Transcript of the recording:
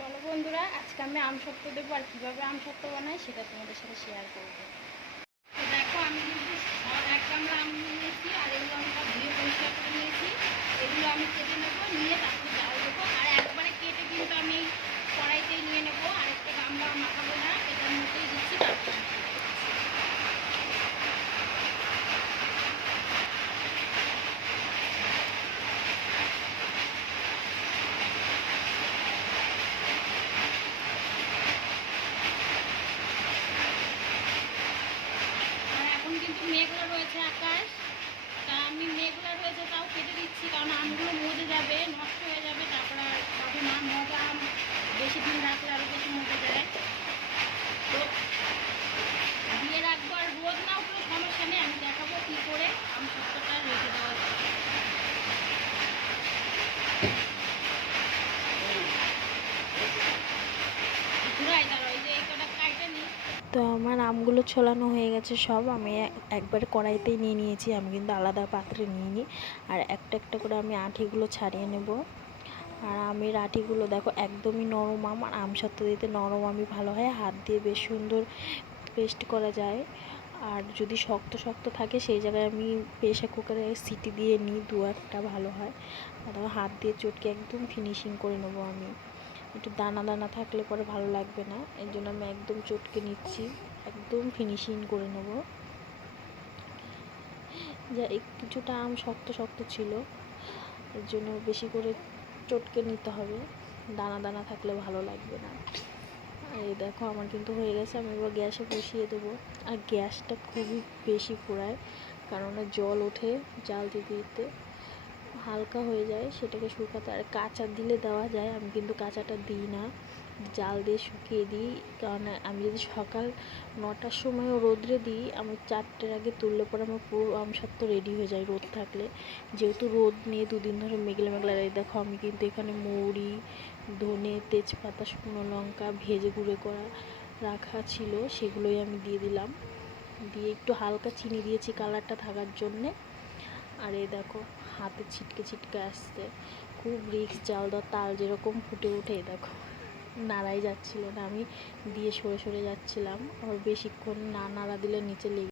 চলো বন্ধুরা, আজকে আমি আম সত্ত্ব দেবো আর কীভাবে আম সত্ত্ব বানাই সেটা তোমাদের সাথে শেয়ার করব তো দেখো আমি কিন্তু সব এক গামলা আম নিয়ে নিয়েছি আর এগুলো আমি সব ধুয়ে পরিষ্কার করে নিয়েছি এগুলো আমি কেটে নেব নিয়ে তারপরে জাল দেবো আর একবারে কেটে কিন্তু আমি এই কড়াইতেই নিয়ে নেব আর একটা গামলা মাখাবো না এটার মধ্যেই দিচ্ছি তারপরে আমি করছি। আর এখন কিন্তু মেঘলা রয়েছে আকাশ। তা আমি মেঘলা রয়েছে তাও কেটে দিচ্ছি, কারণ আমগুলো মজে যাবে, নষ্ট হয়ে যাবে, তারপরে আর পাবে না মজা আম বেশি দিন রাখলে আরও বেশি মজে যায়। তো দিয়ে রাখব আর রোদ না উঠলে সমস্যা নেই, আমি দেখাবো কী করে আম সত্যটা রেখে দেওয়া যায় ঘুরাই দাঁড়াও এই যে এই কটা কাইটা নিই তো আমার আমগুলো ছোলানো হয়ে গেছে সব। আমি এক- একবার কড়াইতেই নিয়ে নিয়েছি। আমি কিন্তু আলাদা পাত্রে নিইনি আর একটা একটা করে আমি আঠিগুলো ছাড়িয়ে নেব। আর আমের আঠিগুলো দেখো একদমই নরম আম। আর আম সত্ত্ব দিতে নরম আমি ভালো হয়। হাত দিয়ে বেশ সুন্দর পেস্ট করা যায়। আর যদি শক্ত শক্ত থাকে সেই জায়গায় আমি প্রেশার কুকারে সিটি দিয়ে নিই। দু একটা ভালো হয়। আর হাত দিয়ে চটকে একদম ফিনিশিং করে নেব আমি। একটু দানা দানা থাকলে পরে ভালো লাগবে না। এর জন্য আমি একদম চটকে নিচ্ছি। একদম ফিনিশিং করে নেব। যা কিছুটা আম শক্ত শক্ত ছিল। এর জন্য বেশি করে চটকে নিতে হবে। দানা দানা থাকলে ভালো লাগবে না। এই দেখো, আমার কিন্তু হয়ে গেছে। আমি এবার গ্যাসে বসিয়ে দেবো। আর গ্যাসটা খুবই বেশি পোড়ায়। কারণ জল ওঠে জাল দিতে দিতে। হালকা হয়ে যায়, সেটাকে শুকাতে, আর কাঁচা দিলে দেওয়া যায়, আমি কিন্তু কাঁচাটা দিই না। জাল দিয়ে শুকিয়ে দিই, কারণ আমি যদি সকাল নটার সময়ও রোদ্রে দিই, আমি চারটের আগে তুললে পরে আমার পুরো আম সত্ত্ব রেডি হয়ে যায় রোদ থাকলে। যেহেতু রোদ নিয়ে দুদিন ধরে মেঘলা মেঘলা এই দেখো, আমি কিন্তু এখানে মৌরি, ধনে, তেজপাতা, শুকনো লঙ্কা ভেজে গুঁড়ো করা রাখা ছিল, সেগুলোই আমি দিয়ে দিলাম। দিয়ে একটু হালকা চিনি দিয়েছি কালারটা থাকার জন্যে। আর এই দেখো, হাতে ছিটকে ছিটকে আসছে। খুব রিক্স জাল দর তাল যেরকম ফুটে উঠে দেখো। নাড়াই যাচ্ছিল না, আমি দিয়ে সরে সরে যাচ্ছিলাম। আবার বেশিক্ষণ না নাড়া দিলে নিচে লেগে